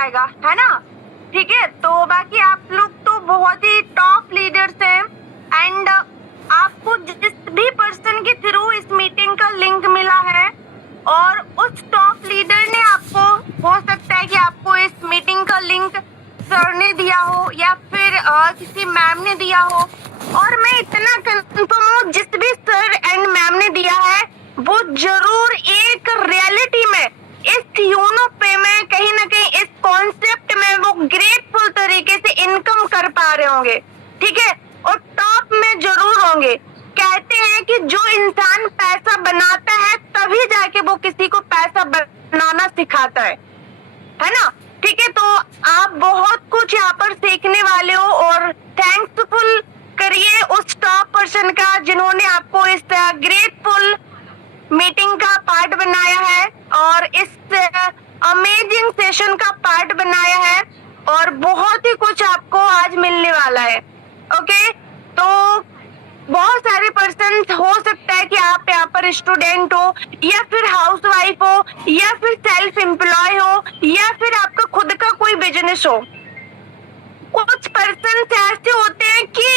पाएगा, है ना। ठीक है, तो बाकी आप लोग तो बहुत ही टॉप लीडर्स हैं एंड आपको जिस भी पर्सन के थ्रू इस मीटिंग का लिंक मिला है और उस टॉप लीडर ने आपको, हो सकता है कि आपको इस मीटिंग का लिंक सर ने दिया हो या फिर किसी मैम ने दिया हो, और मैं इतना कंफर्म हूँ जिस भी सर एंड मैम ने दिया है वो जरूर एक रियलिटी में इस यूनो पे में कहीं ना कहीं इस कॉन्सेप्ट में वो ग्रेटफुल तरीके से इनकम कर पा रहे होंगे। ठीक है, और टॉप में जरूर होंगे। कहते हैं कि जो इंसान पैसा बनाता है तभी जाके वो किसी को पैसा बनाना सिखाता है ना। ठीक है, तो आप बहुत कुछ यहाँ पर सीखने वाले हो और थैंक्सफुल करिए उस टॉप पर्सन का जिन्होंने आपको इस ग्रेटफुल मीटिंग का पार्ट बनाया है और इस अमेजिंग सेशन का पार्ट बनाया है, और बहुत ही कुछ आपको आज मिलने वाला है। ओके, तो बहुत सारे पर्सन, हो सकता है कि आप यहाँ पर स्टूडेंट हो या फिर हाउसवाइफ हो या फिर सेल्फ एम्प्लॉय हो या फिर आपका खुद का कोई बिजनेस हो। कुछ पर्सन ऐसे होते हैं कि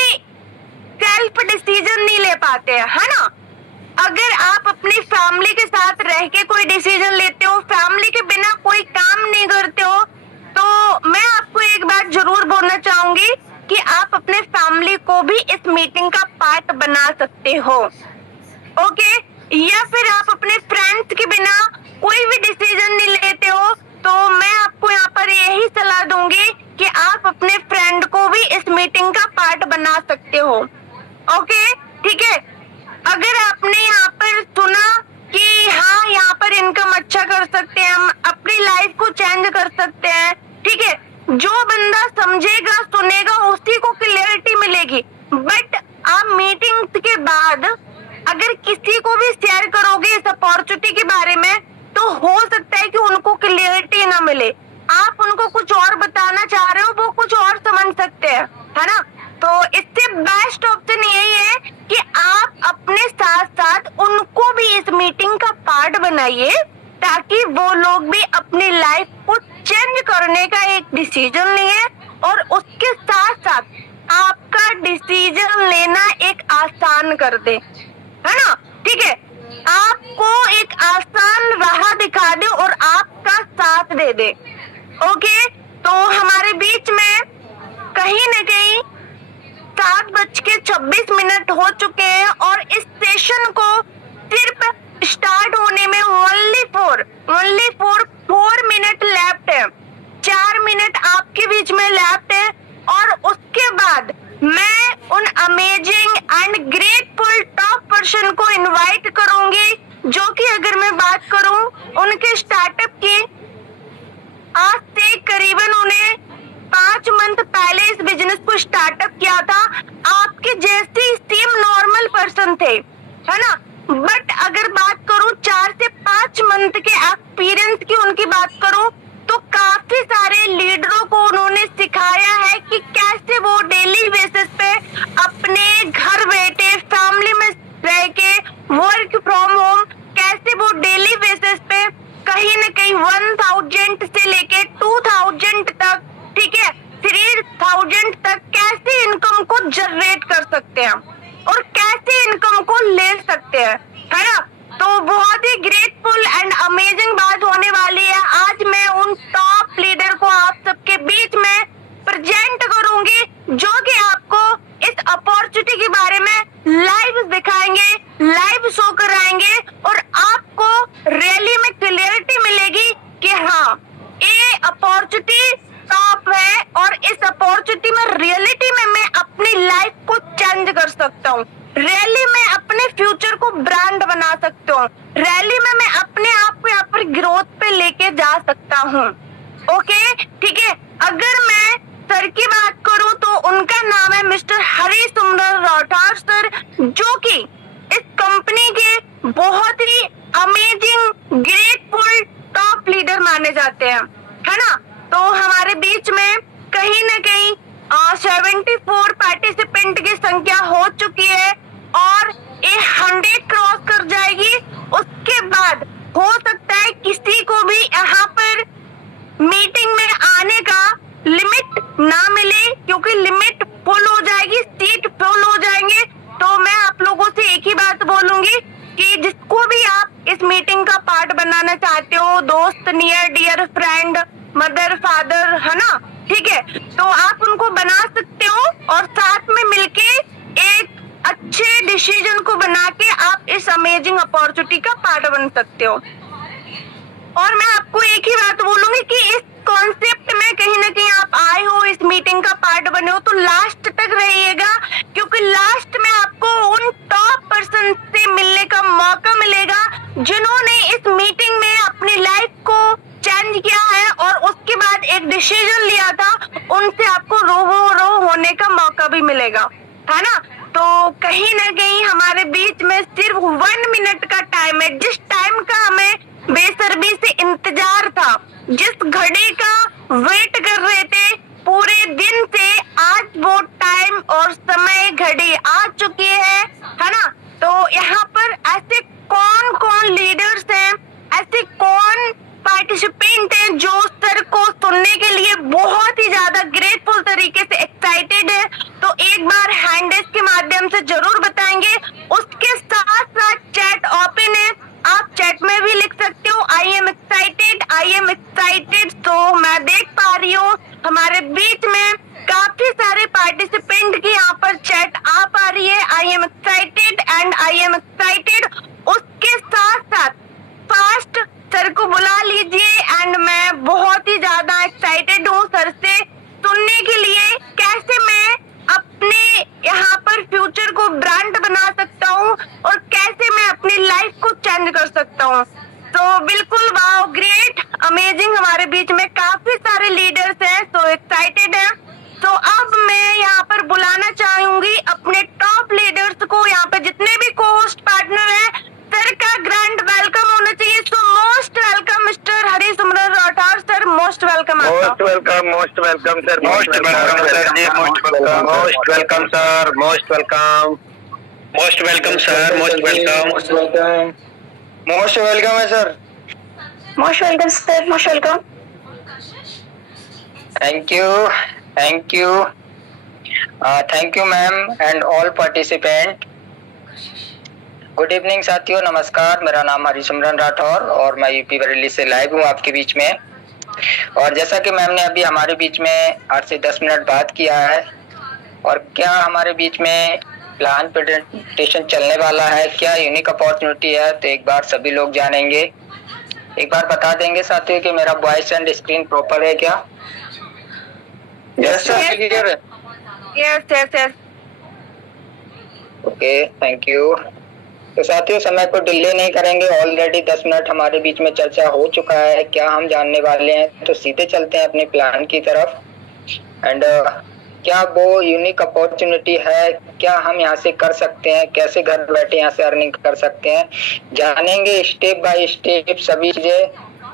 सेल्फ डिसीजन नहीं ले पाते हैं, है ना। अगर आप अपनी फैमिली के साथ रह के कोई डिसीजन लेते हो, फैमिली के बिना कोई काम नहीं करते हो, तो मैं आपको एक बात जरूर बोलना चाहूंगी कि आप अपने फैमिली को भी इस मीटिंग का पार्ट बना सकते हो। ओके, या फिर आप अपने फ्रेंड्स के बिना कोई भी डिसीजन नहीं लेते हो, तो मैं आपको यहाँ पर यही सलाह दूंगी कि आप अपने फ्रेंड को भी इस मीटिंग का पार्ट बना सकते हो। ओके, ठीक है। अगर आपने यहाँ पर सुना कि हाँ यहाँ पर इनकम अच्छा कर सकते हैं, हम अपनी लाइफ को चेंज कर सकते हैं, ठीक है, जो बंदा समझेगा सुनेगा उसी को क्लियरिटी मिलेगी। बट आप मीटिंग के बाद अगर किसी को भी शेयर करोगे इस अपॉर्चुनिटी के बारे में, तो हो सकता है कि उनको क्लियरिटी ना मिले। आप उनको कुछ और बताना चाह रहे हो, वो कुछ और समझ सकते हैं, है ना। तो इससे बेस्ट ऑप्शन यही है कि आप अपने साथ साथ उनको भी इस मीटिंग का पार्ट बनाइए, ताकि वो लोग भी अपनी लाइफ को चेंज करने का एक डिसीजन लिए और उसके साथ साथ आपका डिसीजन लेना एक आसान कर दे, है ना। ठीक है, आपको एक आसान राह दिखा दे और आपका साथ दे दे। ओके, तो हमारे बीच में कहीं न कहीं 7:26 हो चुके हैं और इस सेशन को सिर्फ स्टार्ट होने में ओनली 4 मिनट लेफ्ट है। 4 मिनट आपके बीच में लेफ्ट है और उसके बाद मैं उन amazing and grateful top person को इनवाइट करूंगी, जो कि अगर मैं बात करूं उनके स्टार्टअप की, आज से करीबन उन्हें 5 मंथ पहले इस बिजनेस को स्टार्टअप किया था। आपके जैसे सेम नॉर्मल पर्सन थे, है ना। बट अगर बात करूं 4 से 5 मंथ के एक्सपीरियंस की, उनकी बात करूं तो काफी सारे लीडरों को उन्होंने सिखाया है कि कैसे वो डेली बेसिस पे अपने घर बैठे फैमिली में रह के वर्क फ्रॉम होम, कैसे वो डेली बेसिस पे कहीं न कहीं 1000 से लेके 2000 तक, ठीक है, 3000 तक कैसे इनकम को जनरेट कर सकते हैं और कैसे इनकम को ले सकते हैं, है ना। तो बहुत ही ग्रेटफुल एंड अमेजिंग बात होने वाली है। आज मैं उन टॉप लीडर को आप सबके बीच में प्रेजेंट करूंगी, जो कि आपको इस अपॉर्चुनिटी के बारे में लाइव दिखाएंगे, लाइव शो कराएंगे और आपको रैली में क्लियरिटी मिलेगी कि हाँ ये अपॉर्चुनिटी टॉप है और इस अपॉर्चुनिटी में रियलिटी में मैं अपनी लाइफ को चेंज कर सकता हूँ। रैली में अपने फ्यूचर को ब्रांड बना सकता हूँ। रैली में मैं अपने आप को यहाँ पर ग्रोथ पे लेके जा सकता हूँ। ओके, ठीक है। अगर मैं सर की बात करूँ तो उनका नाम है मिस्टर हरी सुंदर राठौर सर, जो कि इस कंपनी के बहुत ही अमेजिंग ग्रेटफुल टॉप लीडर माने जाते हैं, है ना। तो हमारे बीच में कहीं न कहीं 74 पार्टिसिपेंट की संख्या हो चुकी है और ये 100 क्रॉस कर जाएगी। उसके बाद हो सकता है किसी को भी यहाँ पर मीटिंग में डिसीजन को बना के आप इस अमेजिंग अपॉर्चुनिटी का पार्ट बन सकते हो। और मैं आपको एक ही बात बोलूंगी कि इस कॉन्सेप्ट में कहीं ना कहीं आप आए हो, इस मीटिंग का पार्ट बने हो, तो लास्ट तक रहिएगा, क्योंकि लास्ट में आपको उन टॉप पर्सन से मिलने का मौका मिलेगा जिन्होंने इस मीटिंग में अपनी लाइफ को चेंज किया है और उसके बाद एक डिसीजन लिया था। उनसे आपको रो होने का मौका भी मिलेगा, है ना। तो कहीं ना कहीं हमारे बीच में सिर्फ 1 मिनट का टाइम है, जिस टाइम का हमें बेसब्री से इंतजार था, जिस घड़ी का वेट कर रहे थे पूरे दिन से, आज वो टाइम और समय घड़ी आ चुकी है ना। तो यहाँ पर ऐसे कौन कौन लीडर्स हैं, ऐसे कौन पार्टिसिपेंट हैं जो सर को सुनने के लिए बहुत ही ज्यादा ग्रेटफुल तरीके से एक्साइटेड है, तो एक बार हैंडल्स के माध्यम से जरूर बताएंगे। उसके साथ साथ चैट ओपन है, आप चैट में भी लिख सकते हो I am excited, I am excited. तो मैं देख पा रही हूँ हमारे बीच में काफी सारे पार्टिसिपेंट की यहाँ पर चैट आ पा रही है, I am excited and I am excited. उसके साथ साथ फास्ट सर को बुला लीजिए, एंड मैं बहुत ही ज्यादा एक्साइटेड हूँ सर से सुनने के लिए कैसे मैं अपने यहाँ पर फ्यूचर को ब्रांड बना सकता हूँ और कैसे मैं अपनी लाइफ को चेंज कर सकता हूँ। तो बिल्कुल वाओ, ग्रेट, अमेजिंग, हमारे बीच में काफी सारे लीडर्स हैं, तो एक्साइटेड हैं। तो अब मैं यहाँ पर बुलाना चाहूंगी अपने टॉप लीडर्स को, यहाँ पे जितने भी को होस्ट पार्टनर हैं, सर का ग्रैंड वेलकम होना चाहिए। So most welcome mister Hari Simran Rathore sir, most welcome. Most welcome sir, most welcome sir ji, most welcome, most welcome sir, most welcome, most welcome sir, most welcome, most welcome, most welcome है sir, most welcome sir, most welcome. Thank you, thank you, thank you ma'am and all participant. Good evening साथियों, नमस्कार। मेरा नाम हरिसिमरन राठौर और मैं UP Bareilly से live हूँ आपके बीच में। और जैसा कि मैम ने अभी हमारे बीच में 8 से 10 मिनट बात किया है, और क्या हमारे बीच में प्लान प्रेजेंटेशन चलने वाला है, क्या यूनिक अपॉर्चुनिटी है, तो एक बार सभी लोग जानेंगे। एक बार बता देंगे साथियों कि मेरा वॉइस एंड स्क्रीन प्रॉपर है क्या? यस सर, क्लियर है? Yes yes yes. Okay, thank you. तो साथियों, समय को डिले नहीं करेंगे, ऑलरेडी 10 मिनट हमारे बीच में चर्चा हो चुका है। क्या हम जानने वाले हैं, तो सीधे चलते हैं अपने प्लान की तरफ। एंड क्या वो यूनिक अपॉर्चुनिटी है, क्या हम यहाँ से कर सकते हैं, कैसे घर बैठे यहाँ से अर्निंग कर सकते हैं, जानेंगे स्टेप बाय स्टेप सभी चीजें।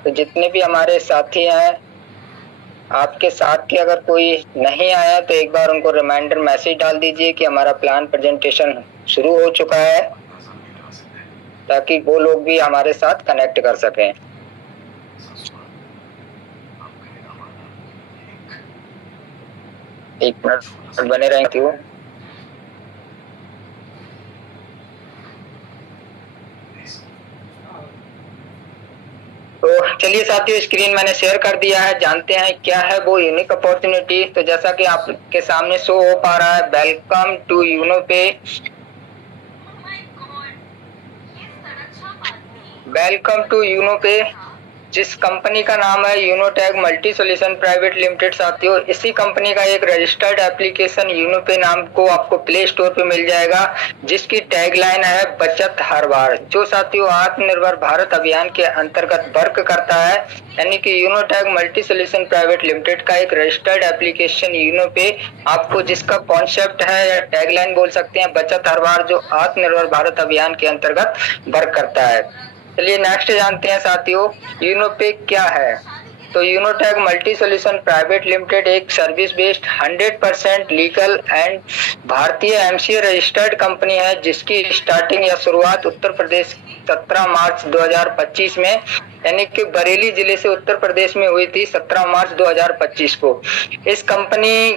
तो जितने भी हमारे साथी हैं, आपके साथ के अगर कोई नहीं आया तो एक बार उनको रिमाइंडर मैसेज डाल दीजिए कि हमारा प्लान प्रेजेंटेशन शुरू हो चुका है, ताकि वो लोग भी हमारे साथ कनेक्ट कर सकें। एक मिनट बने रहेंगे। तो चलिए साथियों, स्क्रीन मैंने शेयर कर दिया है, जानते हैं क्या है वो यूनिक अपॉर्चुनिटी। तो जैसा कि आपके सामने शो हो पा रहा है, वेलकम टू यूनोपे, वेलकम टू यूनोपे, जिस कंपनी का नाम है Unotag multi solution private limited. साथियों, इसी कंपनी का एक रजिस्टर्ड एप्लीकेशन यूनोपे नाम को आपको प्ले स्टोर पे मिल जाएगा, जिसकी टैगलाइन है बचत हर बार, जो साथियों आत्मनिर्भर भारत अभियान के अंतर्गत वर्क करता है। यानी कि यूनोटैग मल्टी सॉल्यूशन प्राइवेट लिमिटेड का एक रजिस्टर्ड एप्लीकेशन यूनोपे आपको, जिसका कॉन्सेप्ट है या टैगलाइन बोल सकते हैं बचत हर बार, जो आत्मनिर्भर भारत अभियान के अंतर्गत वर्क करता है। चलिए नेक्स्ट जानते हैं साथियों, यूनोपे क्या है। तो यूनोटैग मल्टी सॉल्यूशन प्राइवेट लिमिटेड एक सर्विस बेस्ड 100% लीगल एंड भारतीय एमसीए रजिस्टर्ड कंपनी है, जिसकी स्टार्टिंग या शुरुआत उत्तर प्रदेश 17 मार्च 2025 में, यानी कि बरेली जिले से उत्तर प्रदेश में हुई थी 17 मार्च 2025 को। इस कंपनी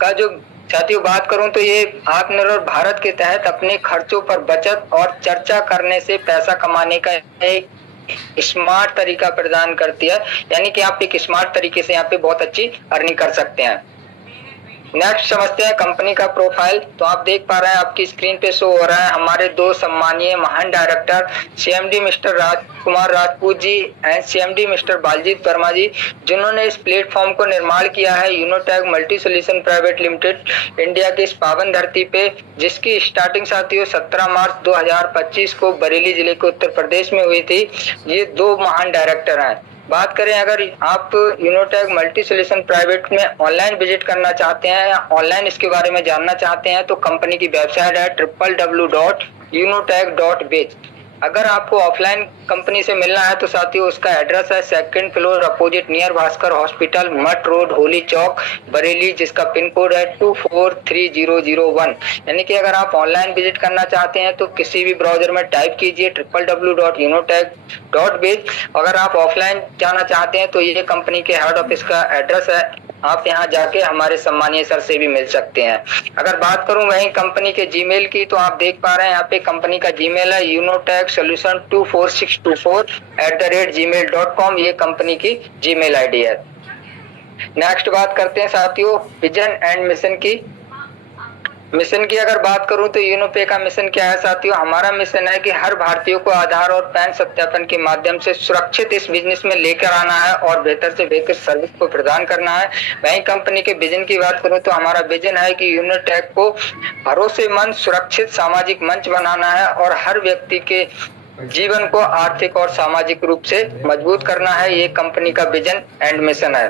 का जो साथियों बात करूं तो ये आत्मनिर्भर भारत के तहत अपने खर्चों पर बचत और चर्चा करने से पैसा कमाने का एक स्मार्ट तरीका प्रदान करती है। यानी कि आप एक स्मार्ट तरीके से यहाँ पे बहुत अच्छी अर्निंग कर सकते हैं। नेक्स्ट समझते हैं कंपनी का प्रोफाइल। तो आप देख पा रहे हैं आपकी स्क्रीन पे शो हो रहा है हमारे दो सम्मानीय महान director CMD mister Rajkumar Rajput ji and CMD mister Baljit Verma ji, जिन्होंने इस प्लेटफॉर्म को निर्माण किया है Unotag multi solution private limited India की इस पावन धरती पे, जिसकी स्टार्टिंग साथियों 17 मार्च 2025 को बरेली जिले के उत्तर प्रदेश में हुई थी। ये दो महान डायरेक्टर हैं। बात करें अगर आप यूनोटैग मल्टी सॉल्यूशन प्राइवेट में ऑनलाइन विजिट करना चाहते हैं या ऑनलाइन इसके बारे में जानना चाहते हैं तो कंपनी की वेबसाइट है www.unotag.biz। अगर आपको ऑफलाइन कंपनी से मिलना है तो साथियों उसका एड्रेस है 2nd floor opposite near Bhaskar hospital मठ रोड होली चौक बरेली, जिसका पिन कोड है 243001। यानी कि अगर आप ऑनलाइन विजिट करना चाहते हैं तो किसी भी ब्राउजर में टाइप कीजिए www.unotag.biz। अगर आप ऑफलाइन जाना चाहते हैं तो ये कंपनी के हेड ऑफिस का एड्रेस है, आप यहाँ जाके हमारे सम्मानीय सर से भी मिल सकते हैं। अगर बात करूं वहीं कंपनी के जीमेल की तो आप देख पा रहे हैं यहाँ पे कंपनी का जीमेल है unotag-solution24624@gmail.com। ये कंपनी की जीमेल आईडी है। नेक्स्ट बात करते हैं साथियों विजन एंड मिशन की। मिशन की अगर बात करूं तो यूनोपे का मिशन क्या है साथियों, हमारा मिशन है कि हर भारतीय को आधार और पैन सत्यापन के माध्यम से सुरक्षित इस बिजनेस में लेकर आना है और बेहतर से बेहतर सर्विस को प्रदान करना है। वहीं कंपनी के विजन की बात करूं तो हमारा विजन है कि यूनोटैग को भरोसेमंद सुरक्षित सामाजिक मंच बनाना है और हर व्यक्ति के जीवन को आर्थिक और सामाजिक रूप से मजबूत करना है। ये कंपनी का विजन एंड मिशन है।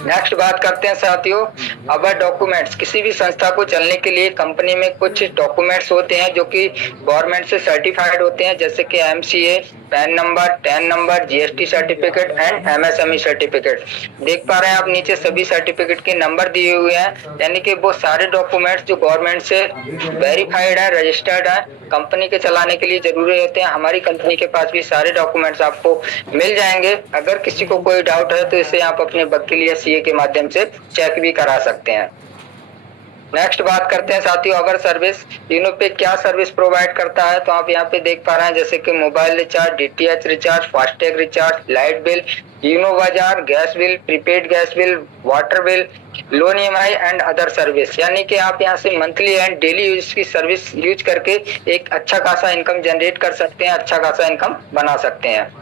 नेक्स्ट बात करते हैं साथियों अवर डॉक्यूमेंट्स। किसी भी संस्था को चलने के लिए कंपनी में कुछ डॉक्यूमेंट्स होते हैं जो कि गवर्नमेंट से सर्टिफाइड होते हैं, जैसे कि MCA, pan number, tan number, GST certificate and MSME certificate. देख पा रहे हैं आप नीचे सभी सर्टिफिकेट के नंबर दिए हुए हैं, यानी कि वो सारे डॉक्यूमेंट्स जो गवर्नमेंट से वेरीफाइड है, रजिस्टर्ड है, कंपनी के चलाने के लिए जरूरी होते हैं। हमारी कंपनी के पास भी सारे डॉक्यूमेंट्स आपको मिल जाएंगे। अगर किसी को कोई डाउट है तो इसे आप अपने वकील या सीए के माध्यम से चेक भी करा सकते हैं। नेक्स्ट बात करते हैं साथियों अगर सर्विस। यूनोपे क्या सर्विस प्रोवाइड करता है तो आप यहाँ पे देख पा रहे हैं जैसे कि mobile recharge, DTH recharge, FASTag recharge, light bill, Uno बाजार, gas bill, prepaid gas bill, water bill, loan EMI and other service. यानी कि आप यहाँ से मंथली एंड डेली यूज की सर्विस यूज करके एक अच्छा खासा इनकम जनरेट कर सकते हैं, अच्छा खासा इनकम बना सकते हैं।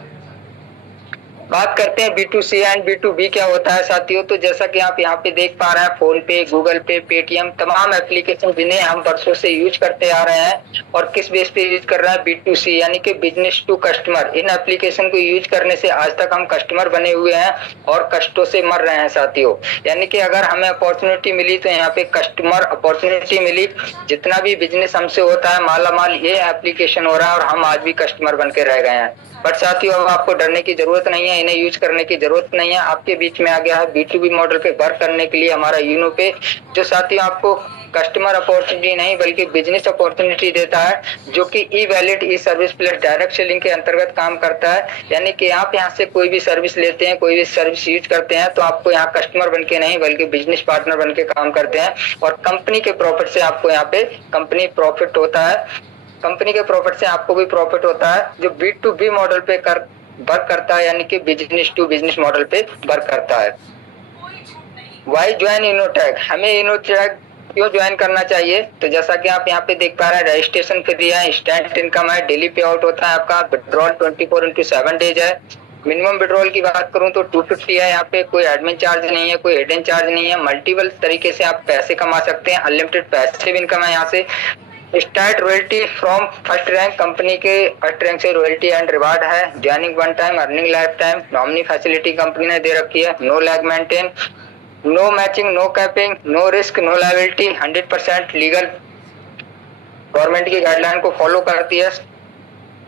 बात करते हैं B2C एंड B2B क्या होता है साथियों। तो जैसा कि आप यहाँ पे देख पा रहे हैं फोन पे, गूगल पे, पेटीएम, तमाम एप्लीकेशन जिन्हें हम वर्षों से यूज करते आ रहे हैं और किस बेस पे यूज कर रहे हैं, B2C यानी कि बिजनेस टू कस्टमर। इन एप्लीकेशन को यूज करने से आज तक हम कस्टमर बने हुए हैं और कष्टों से मर रहे हैं साथियों। यानी कि अगर हमें अपॉर्चुनिटी मिली तो यहाँ पे कस्टमर अपॉर्चुनिटी मिली। जितना भी बिजनेस हमसे होता है माला माल ये एप्लीकेशन हो रहा है और हम आज भी कस्टमर बन के रह गए हैं। बट साथियों अब आपको डरने की जरूरत नहीं है, इन्हें यूज करने की जरूरत नहीं है। आपके बीच में आ गया है B2B मॉडल पे वर्क करने के लिए हमारा यूनोपे, जो साथियों आपको कस्टमर अपॉर्चुनिटी नहीं बल्कि बिजनेस अपॉर्चुनिटी देता है, जो कि ई वैलेट ई सर्विस प्लस डायरेक्ट सेलिंग के अंतर्गत काम करता है। यानी कि आप यहाँ से कोई भी सर्विस लेते हैं, कोई भी सर्विस यूज करते हैं तो आपको यहाँ कस्टमर बन के नहीं बल्कि बिजनेस पार्टनर बन के काम करते हैं और कंपनी के प्रॉफिट से आपको यहाँ पे कंपनी प्रॉफिट होता है। कंपनी के प्रॉफिट से आपको भी प्रॉफिट होता है जो B2B मॉडल पे वर्क करता है, यानी कि बिजनेस टू बिजनेस मॉडल पे वर्क करता है। वाई ज्वाइन यूनोटैग, हमें यूनोटैग क्यों ज्वाइन करना चाहिए तो जैसा कि आप यहाँ पे देख पा रहे हैं रजिस्ट्रेशन फ्री है, इंस्टेंट इनकम है, डेली पे आउट होता है आपका, विड्रॉल 24/7 डेज है। मिनिमम विड्रॉल की बात करूं तो 250 है, यहाँ पे कोई एडमिन चार्ज नहीं है, कोई हिडन चार्ज नहीं है। मल्टीपल तरीके से आप पैसे कमा सकते हैं, अनलिमिटेड पैसिव इनकम है। यहाँ से start royalty from first rank, company के फर्स्ट रैंक से रॉयल्टी एंड रिवार्ड है। Joining one time, earning lifetime, nominee facility company ने दे रखी है, no leg maintain, no matching, no capping, no risk, no liability, 100% legal, government की guideline को follow करती है,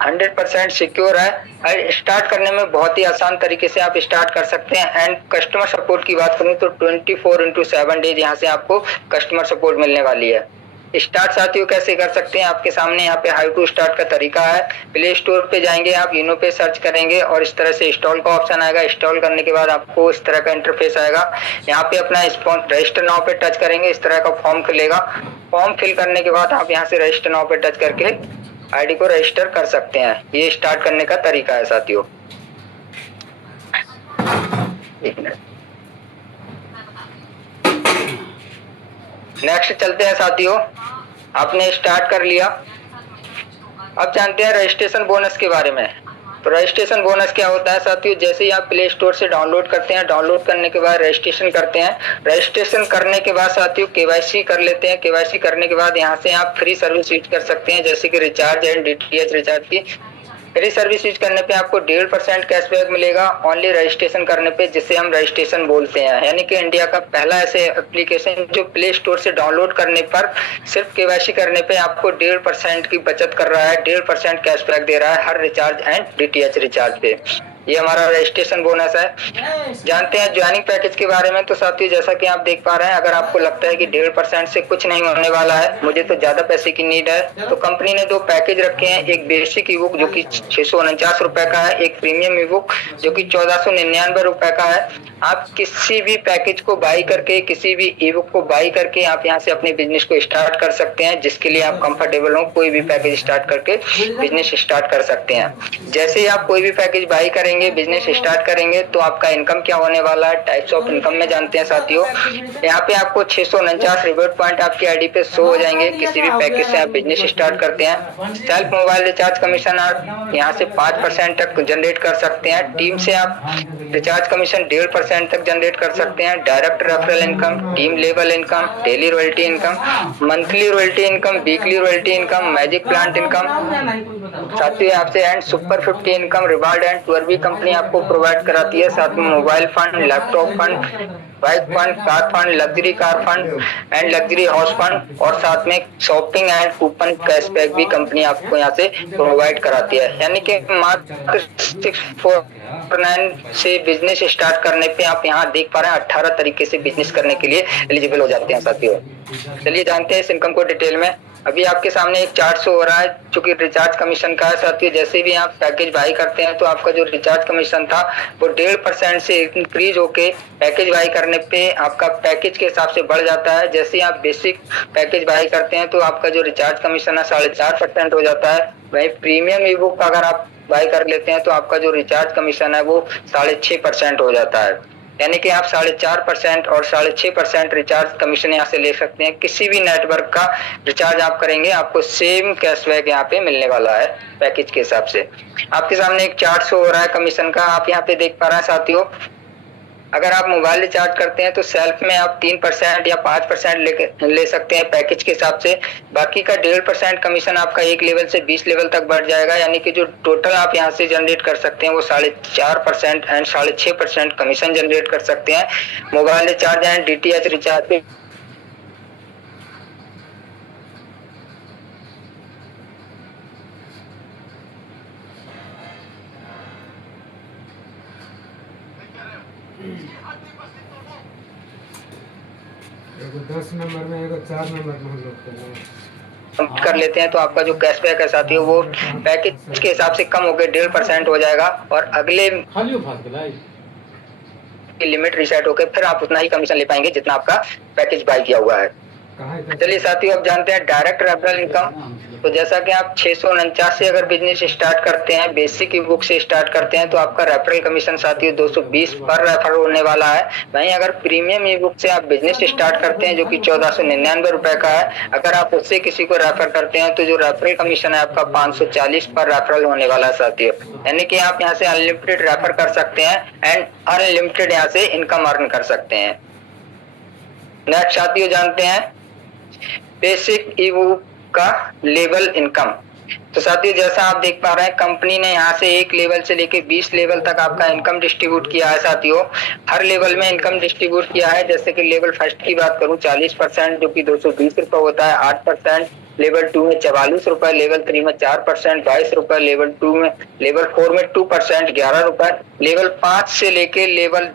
100% सिक्योर है। स्टार्ट करने में बहुत ही आसान तरीके से आप स्टार्ट कर सकते हैं। एंड कस्टमर सपोर्ट की बात करूं तो 24/7 डेज यहाँ से आपको कस्टमर सपोर्ट मिलने वाली है। स्टार्ट साथियों कैसे कर सकते हैं, आपके सामने यहाँ पे हाउ टू स्टार्ट का तरीका है। प्ले स्टोर पे जाएंगे आप, यूनोपे सर्च करेंगे और इस तरह से इंस्टॉल का ऑप्शन आएगा। इंस्टॉल करने के बाद आपको इस तरह का इंटरफेस आएगा। यहाँ पे अपना रजिस्टर नाउ पे टच करेंगे, इस तरह का फॉर्म खुलेगा। फॉर्म फिल करने के बाद आप यहाँ से रजिस्टर नाउ पे टच करके आईडी को रजिस्टर कर सकते हैं। ये स्टार्ट करने का तरीका है साथियों। एक मिनट। नेक्स्ट चलते हैं साथियों, आपने स्टार्ट कर लिया। अब जानते हैं रजिस्ट्रेशन बोनस के बारे में। तो रजिस्ट्रेशन बोनस क्या होता है साथियों, जैसे ही आप प्ले स्टोर से डाउनलोड करते हैं, डाउनलोड करने के बाद रजिस्ट्रेशन करते हैं, रजिस्ट्रेशन करने के बाद साथियों केवाईसी कर लेते हैं। केवाईसी करने के बाद यहाँ से आप फ्री सर्विस यूज कर सकते हैं, जैसे कि रिचार्ज एंड डीटीएच रिचार्ज की फ्री सर्विस यूज करने पे आपको 1.5% कैशबैक मिलेगा ओनली रजिस्ट्रेशन करने पे, जिसे हम रजिस्ट्रेशन बोलते हैं। यानी कि इंडिया का पहला ऐसे एप्लीकेशन जो प्ले स्टोर से डाउनलोड करने पर सिर्फ केवाईसी करने पे आपको 1.5% की बचत कर रहा है, 1.5% कैशबैक दे रहा है हर रिचार्ज एंड डीटीएच रिचार्ज पे। ये हमारा रजिस्ट्रेशन बोनस है। जानते हैं ज्वाइनिंग पैकेज के बारे में। तो साथियों जैसा कि आप देख पा रहे हैं, अगर आपको लगता है कि 1.5% से कुछ नहीं होने वाला है, मुझे तो ज्यादा पैसे की नीड है, तो कंपनी ने 2 पैकेज रखे हैं। एक बेसिक ई बुक जो कि 649 रुपए का है, एक प्रीमियम ई बुक जो कि 1499 रुपए का है। आप किसी भी पैकेज को बाई करके, किसी भी ई बुक को बाई करके आप यहाँ से अपने बिजनेस को स्टार्ट कर सकते हैं, जिसके लिए आप कंफर्टेबल हो। कोई भी पैकेज स्टार्ट करके बिजनेस स्टार्ट कर सकते हैं। जैसे ही आप कोई भी पैकेज बाई करेंगे, बिजनेस स्टार्ट करेंगे, तो आपका इनकम क्या होने वाला है, टाइप्स ऑफ इनकम में जानते हैं साथियों। यहाँ पे आपको 649 रिवॉर्ड पॉइंट आपकी आईडी पे शो हो जाएंगे किसी भी पैकेज से आप बिजनेस स्टार्ट करते हैं। सेल्फ मोबाइल रिचार्ज कमीशन आप यहाँ से 5% तक जनरेट कर सकते हैं। टीम से आप रिचार्ज कमीशन 1.5% तक जनरेट कर सकते हैं। Direct referral income, team level income, daily royalty income, monthly royalty income, weekly royalty income, magic plant income साथियों आपसे and super 50 income, reward and tour भी कंपनी आपको प्रोवाइड कराती है। साथ में mobile fund, laptop fund, bike fund, car fund, luxury car fund and luxury house fund, और साथ में शॉपिंग एंड कूपन कैशबैक भी कंपनी आपको यहाँ से प्रोवाइड कराती है। यानी कि मात्र 649 से बिजनेस स्टार्ट करने पे आप यहाँ देख पा रहे हैं 18 तरीके से बिजनेस करने के लिए एलिजिबल हो जाते हैं साथियों। चलिए जानते हैं इस इनकम को डिटेल में। अभी आपके सामने एक चार्ट शो हो रहा है जो कि रिचार्ज कमीशन का है साथियों। जैसे भी आप पैकेज बाई करते हैं तो आपका जो रिचार्ज कमीशन था वो 1.5% से इंक्रीज होके पैकेज बाई करने पे आपका पैकेज के हिसाब से बढ़ जाता है। जैसे ही आप बेसिक पैकेज बाई करते हैं तो आपका जो रिचार्ज कमीशन है 4.5% हो जाता है। वही प्रीमियम ई बुक अगर आप बाई कर लेते हैं तो आपका जो रिचार्ज कमीशन है वो 6.5% हो जाता है। यानी कि आप 4.5% और 6.5% रिचार्ज कमीशन यहाँ से ले सकते हैं। किसी भी नेटवर्क का रिचार्ज आप करेंगे आपको सेम कैशबैक यहाँ पे मिलने वाला है पैकेज के हिसाब से। आपके सामने एक चार्ट शो हो रहा है कमीशन का, आप यहाँ पे देख पा रहे हैं साथियों। अगर आप मोबाइल रिचार्ज करते हैं तो सेल्फ में आप 3% या 5% ले सकते हैं पैकेज के हिसाब से। बाकी का 1.5% कमीशन आपका एक लेवल से 20 लेवल तक बढ़ जाएगा। यानी कि जो टोटल आप यहाँ से जनरेट कर सकते हैं वो 4.5% एंड 6.5% कमीशन जनरेट कर सकते हैं mobile recharge and DTH recharge पे। एगो 10 नंबर में, एगो 4 नंबर में हम लोग कर लेते हैं तो आपका जो कैशबैक है साथियों वो पैकेज के हिसाब से कम होकर 1.5% हो जाएगा, और अगले लिमिट रिसेट होकर फिर आप उतना ही कमीशन ले पाएंगे जितना आपका पैकेज बाई किया हुआ है। चलिए साथियों अब जानते हैं डायरेक्ट रेफरल इनकम। तो जैसा कि आप 649 से अगर बिजनेस स्टार्ट करते हैं, बेसिक ई बुक से स्टार्ट करते हैं, तो आपका रेफरल कमीशन साथियों 220 पर रेफर होने वाला है। वहीं अगर प्रीमियम ई बुक से आप बिजनेस स्टार्ट करते हैं जो कि 1499 रुपए का है, अगर आप उससे किसी को रेफर करते हैं तो जो रेफरल कमीशन है आपका 540 पर रेफरल होने वाला है साथियों। यानी कि आप यहाँ से अनलिमिटेड रेफर कर सकते हैं एंड अनलिमिटेड यहाँ से इनकम अर्न कर सकते हैं। नेक्स्ट साथियों जानते हैं बेसिक ई बुक का लेवल इनकम। तो साथियों जैसा आप देख पा रहे हैं कंपनी ने यहाँ से 1 लेवल से लेके 20 लेवल तक आपका इनकम डिस्ट्रीब्यूट किया है साथियों। हर लेवल में इनकम डिस्ट्रीब्यूट किया है। जैसे कि लेवल फर्स्ट की बात करूं 40% जो कि 220 रुपए होता है 8%, लेवल 2 में 44 रुपए, लेवल 3 में 4% 22 रुपए, लेवल 2 में, लेवल 4 में 2% 11 रुपए, लेवल 5 से लेके लेवल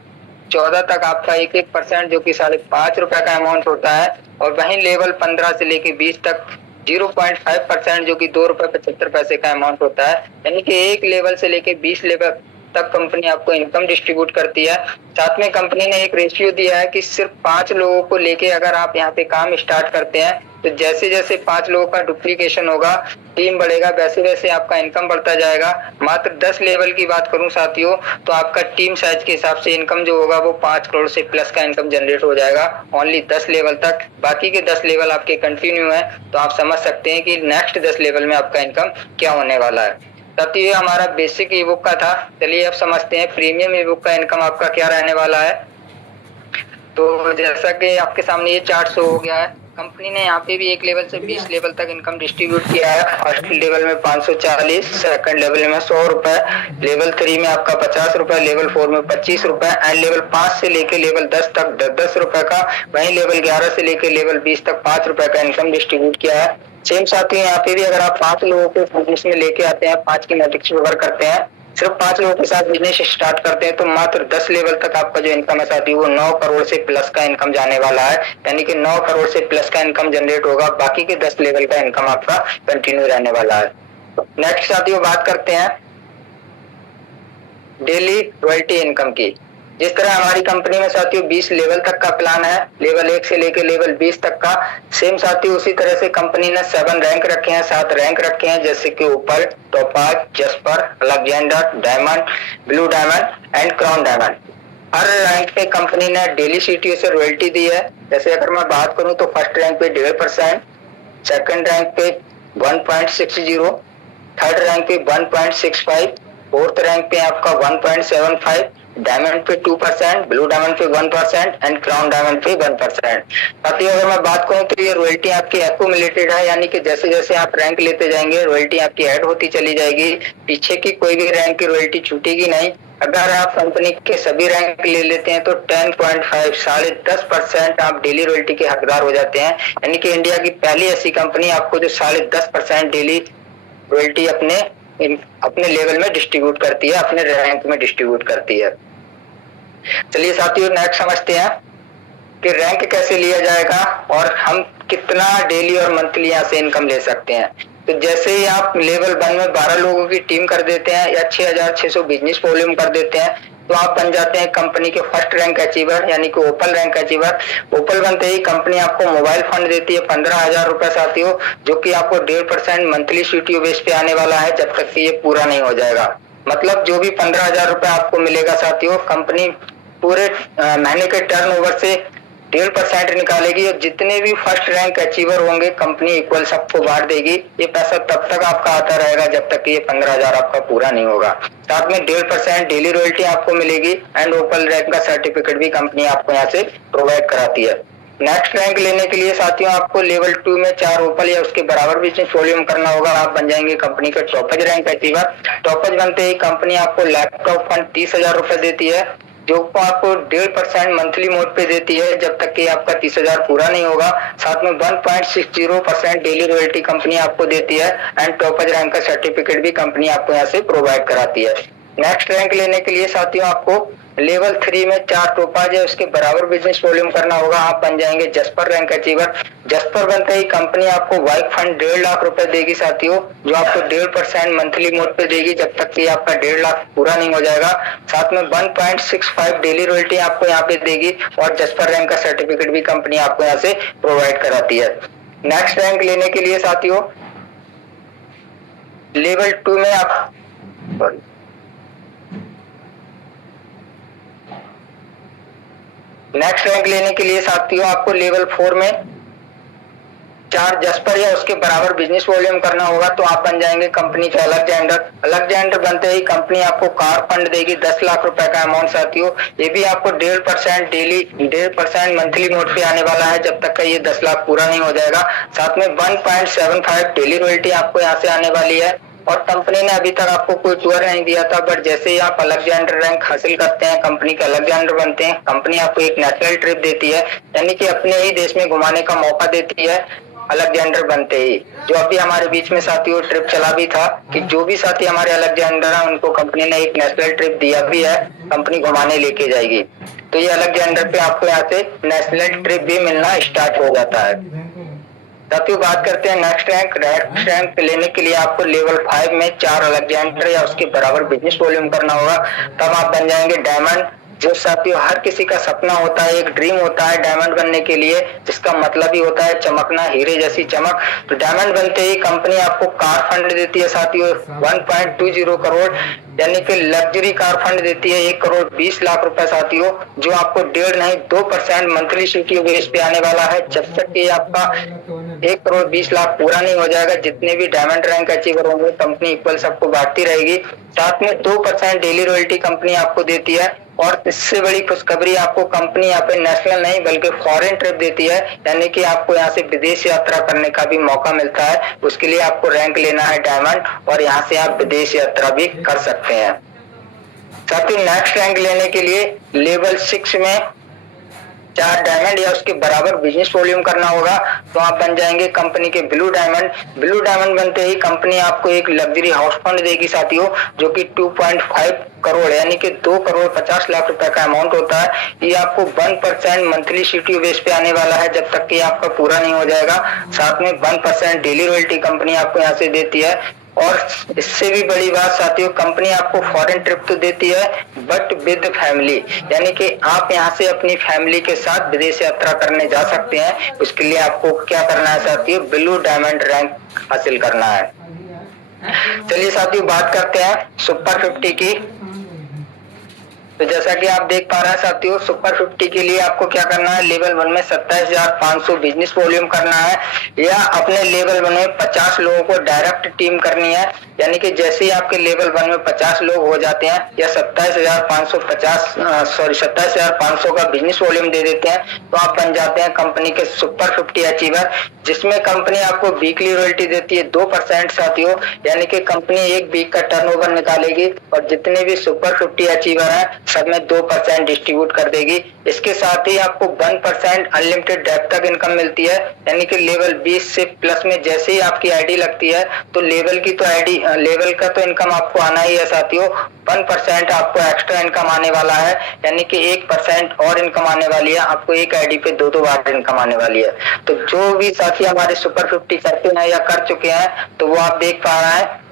14 तक आपका 1% जो कि 5.5 रुपए का अमाउंट होता है, और वहीं लेवल 15 से लेके 20 तक 0.5% जो कि 2 रुपए 75 पैसे का अमाउंट होता है। यानी कि 1 लेवल से लेके 20 लेवल तक कंपनी आपको इनकम डिस्ट्रीब्यूट करती है। साथ में कंपनी ने एक रेशियो दिया है कि सिर्फ 5 लोगों को लेके अगर आप यहाँ पे काम स्टार्ट करते हैं तो जैसे जैसे 5 लोगों का डुप्लीकेशन होगा, टीम बढ़ेगा, वैसे वैसे आपका इनकम बढ़ता जाएगा। मात्र 10 लेवल की बात करूं साथियों, तो आपका टीम साइज के हिसाब से इनकम जो होगा वो 5 करोड़ से प्लस का इनकम जनरेट हो जाएगा ओनली 10 लेवल तक। बाकी के 10 लेवल आपके कंटिन्यू है, तो आप समझ सकते हैं कि नेक्स्ट 10 लेवल में आपका इनकम क्या होने वाला है। साथियों ये हमारा बेसिक ई बुक का था। चलिए अब समझते हैं प्रीमियम ई बुक का इनकम आपका क्या रहने वाला है। तो जैसा कि आपके सामने ये चार्ट शो हो गया है, कंपनी ने यहाँ पे भी 1 लेवल से 20 लेवल तक इनकम डिस्ट्रीब्यूट किया है। फर्स्ट लेवल में 540, सेकंड लेवल में 100 रुपए, लेवल 3 में आपका 50 रुपए, लेवल 4 में 25 रुपए एंड लेवल 5 से लेके लेवल 10 तक 10 रुपए का, वहीं लेवल 11 से लेके लेवल 20 तक 5 रुपए का इनकम डिस्ट्रीब्यूट किया है। सेम साथियों यहाँ पे भी अगर आप 5 लोगों को बिजनेस में लेके आते हैं, 5 की मैट्रिक्स कवर करते हैं, सिर्फ 5 लोगों के साथ बिजनेस स्टार्ट करते हैं, तो मात्र 10 लेवल तक आपका जो इनकम है साथी वो 9 करोड़ से प्लस का इनकम जाने वाला है। यानी कि 9 करोड़ से प्लस का इनकम जनरेट होगा। बाकी के 10 लेवल का इनकम आपका कंटिन्यू रहने वाला है। नेक्स्ट साथियों बात करते हैं डेली रॉयल्टी इनकम की। जिस तरह हमारी कंपनी में साथियों 20 लेवल तक का प्लान है, लेवल 1 से लेके लेवल 20 तक का, सेम साथियों उसी तरह से कंपनी ने 7 रैंक रखे हैं, 7 रैंक रखे हैं, जैसे कि opal, topaz, jasper, alexander, diamond, blue diamond and crown diamond. हर रैंक पे कंपनी ने डेली सीटीओ से रॉयल्टी दी है। जैसे अगर मैं बात करूं तो फर्स्ट रैंक पे 1.5%, सेकंड रैंक पे 1.60, थर्ड रैंक पे 1.65, फोर्थ रैंक पे आपका 1.75, डायमंड पे 2%, ब्लू डायमंड पे 1% एंड क्राउन डायमंड पे 1%। साथियों अगर मैं बात करूं तो ये रॉयल्टी आपकी एक्यूमुलेटेड है, यानी कि जैसे जैसे आप रैंक लेते जाएंगे रॉयल्टी आपकी ऐड होती चली जाएगी। पीछे की कोई भी रैंक की रॉयल्टी छूटेगी नहीं। अगर आप कंपनी के सभी रैंक ले लेते हैं तो 10.5 10.5% आप डेली रॉयल्टी के हकदार हो जाते हैं। यानी कि इंडिया की पहली ऐसी कंपनी आपको जो 10.5% डेली रॉयल्टी अपने लेवल में डिस्ट्रीब्यूट करती है, अपने रैंक में डिस्ट्रीब्यूट करती है। चलिए साथियों नेक्स्ट समझते हैं कि रैंक कैसे लिया जाएगा और हम कितना डेली और मंथली यहाँ से इनकम ले सकते हैं। तो जैसे ही आप लेवल 1 में 12 लोगों की टीम कर देते हैं या 6600 बिजनेस वॉल्यूम कर देते हैं, तो आप बन जाते हैं कंपनी के फर्स्ट रैंक अचीवर, यानी कि ओपल रैंक अचीवर। ओपल बनते ही कंपनी आपको मोबाइल फंड देती है 15,000 रुपए साथियों, जो कि आपको 1.5% मंथली सीटीओ बेस पे आने वाला है जब तक कि ये पूरा नहीं हो जाएगा। मतलब जो भी 15,000 रुपए आपको मिलेगा साथियों, कंपनी पूरे महीने के टर्नओवर से 1.5% निकालेगी और जितने भी फर्स्ट रैंक अचीवर होंगे कंपनी इक्वल सबको बांट देगी। ये पैसा तब तक आपका आता रहेगा जब तक कि ये 15,000 आपका पूरा नहीं होगा। साथ में 1.5% डेली रॉयल्टी आपको मिलेगी एंड ओपल रैंक का सर्टिफिकेट भी कंपनी आपको यहाँ से प्रोवाइड कराती है। नेक्स्ट रैंक लेने के लिए साथियों आपको लेवल 2 में 4 ओपल या उसके बराबर बिजनेस वॉल्यूम करना होगा। आप बन जाएंगे कंपनी का टॉपज रैंक अचीवर। टॉपज बनते ही कंपनी आपको लैपटॉप फंड 30,000 रुपए देती है, जो आपको 1.5% मंथली मोड पे देती है जब तक कि आपका 30,000 पूरा नहीं होगा। साथ में 1.60% डेली रॉयल्टी कंपनी आपको देती है एंड टॉपज रैंक का सर्टिफिकेट भी कंपनी आपको यहाँ से प्रोवाइड कराती है। नेक्स्ट रैंक लेने के लिए साथियों आपको लेवल 3 में 4 टोपाज है उसके बराबर बिजनेस वॉल्यूम करना होगा। आप बन जाएंगे जस्पर रैंक अचीवर। जस्पर बनते ही कंपनी आपको वाइक फंड 1.5 लाख रुपए देगी साथियों, जो आपको 1.5% मंथली मोड पे देगी जब तक कि आपका 1.5 लाख पूरा नहीं हो जाएगा। साथ में 1.65 डेली रॉयल्टी आपको यहाँ पे देगी और जस्पर रैंक का सर्टिफिकेट भी कंपनी आपको यहाँ से प्रोवाइड कराती है। नेक्स्ट रैंक लेने के लिए साथियों लेवल 2 में आप नेक्स्ट रैंक लेने के लिए साथियों आपको लेवल 4 में 4 जस्पर या उसके बराबर बिजनेस वॉल्यूम करना होगा। तो आप बन जाएंगे कंपनी के अलेक्जेंडर। अलेक्जेंडर बनते ही कंपनी आपको कार फंड देगी 10 लाख रुपए का अमाउंट साथियों। ये भी आपको 1.5% डेली 1.5% मंथली मोड पे आने वाला है जब तक का ये 10 लाख पूरा नहीं हो जाएगा। साथ में 1.75 डेली रॉयल्टी आपको यहाँ से आने वाली है और कंपनी ने अभी तक आपको कोई टूर नहीं दिया था, बट जैसे ही आप अलेक्जेंडर रैंक हासिल करते हैं, कंपनी के अलेक्जेंडर बनते हैं, कंपनी आपको एक नेशनल ट्रिप देती है, यानी कि अपने ही देश में घुमाने का मौका देती है अलेक्जेंडर बनते ही। जो अभी हमारे बीच में साथियों ट्रिप चला भी था कि जो भी साथी हमारे अलेक्जेंडर है उनको कंपनी ने एक नेशनल ट्रिप दिया भी है, कंपनी घुमाने लेके जाएगी। तो ये अलेक्जेंडर पे आपको यहाँ से नेशनल ट्रिप भी मिलना स्टार्ट हो जाता है। साथियों बात करते हैं नेक्स्ट रैंक। नेक्स्ट रैंक लेने के लिए आपको लेवल 5 में 4 अलेक्जेंडर या उसके बराबर बिजनेस वॉल्यूम करना होगा। तब आप बन जाएंगे डायमंड। जो साथियों हर किसी का सपना होता है, एक ड्रीम होता है डायमंड बनने के लिए, जिसका मतलब ही होता है चमकना, हीरे जैसी चमक। तो डायमंड बनते ही कंपनी आपको कार फंड देती है साथियों 1.20 करोड़, यानी कि लग्जरी कार फंड देती है 1,20,00,000 रुपए साथियों, जो आपको 1.5 नहीं 2% मंथली सीटीओ बेस पे आने वाला है, जब तक कि आपका 1,20,00,000 पूरा नहीं हो जाएगा। जितने भी डायमंड रैंक अचीवर होंगे कंपनी इक्वल सबको बांटती रहेगी। साथ में 2% डेली रॉयल्टी कंपनी आपको देती है, और इससे बड़ी खुशखबरी आपको कंपनी यहाँ पे नेशनल नहीं बल्कि फॉरेन ट्रिप देती है, यानी कि आपको यहाँ से विदेश यात्रा करने का भी मौका मिलता है। उसके लिए आपको रैंक लेना है डायमंड, और यहाँ से आप विदेश यात्रा भी कर सकते हैं। साथ ही नेक्स्ट रैंक लेने के लिए लेवल 6 में 4 डायमंड या उसके बराबर बिजनेस वॉल्यूम करना होगा, तो आप बन जाएंगे कंपनी के ब्लू डायमंड। ब्लू डायमंड बनते ही कंपनी आपको एक लग्जरी हाउस फंड देगी साथियों, जो कि 2.5 करोड़ यानी कि 2,50,00,000 रुपए का अमाउंट होता है। ये आपको 1% मंथली सीटीओ बेस पे आने वाला है, जब तक कि आपका पूरा नहीं हो जाएगा। साथ में 1% डेली रॉयल्टी कंपनी आपको यहाँ से देती है, और इससे भी बड़ी बात साथियों, कंपनी आपको फॉरेन ट्रिप तो देती है बट विद फैमिली, यानी कि आप यहाँ से अपनी फैमिली के साथ विदेश यात्रा करने जा सकते हैं। उसके लिए आपको क्या करना है साथियों, ब्लू डायमंड रैंक हासिल करना है। चलिए साथियों बात करते हैं सुपर 50 की। तो जैसा कि आप देख पा रहे हैं साथियों, सुपर 50 के लिए आपको क्या करना है, लेवल 1 में 27,500 बिजनेस वॉल्यूम करना है, या अपने लेवल 1 में 50 लोगों को डायरेक्ट टीम करनी है। यानी कि जैसे ही आपके लेवल 1 में 50 लोग हो जाते हैं या 27,500 का बिजनेस वॉल्यूम दे देते हैं, तो आप बन जाते हैं कंपनी के सुपर 50 अचीवर, जिसमें कंपनी आपको वीकली रॉयल्टी देती है 2% साथियों, यानी कि कंपनी एक वीक का टर्नओवर निकालेगी और जितने भी सुपर 50 अचीवर हैं सब में 2% डिस्ट्रीब्यूट कर देगी। इसके साथ ही आपको 1% अनलिमिटेड डेप्थ तक इनकम मिलती है, यानी कि लेवल 20 से प्लस में जैसे ही आपकी आईडी लगती है तो लेवल का तो इनकम आपको आना ही है साथियों। 1% आपको एक्स्ट्रा इनकम आने वाला है, यानी कि 1% और इनकम आने वाली है। आपको एक आईडी पे 2 बार इनकम आने वाली है। तो जो भी साथी हमारे सुपर 50 करते हैं या कर चुके हैं, तो वो आप देख पा रहे हैं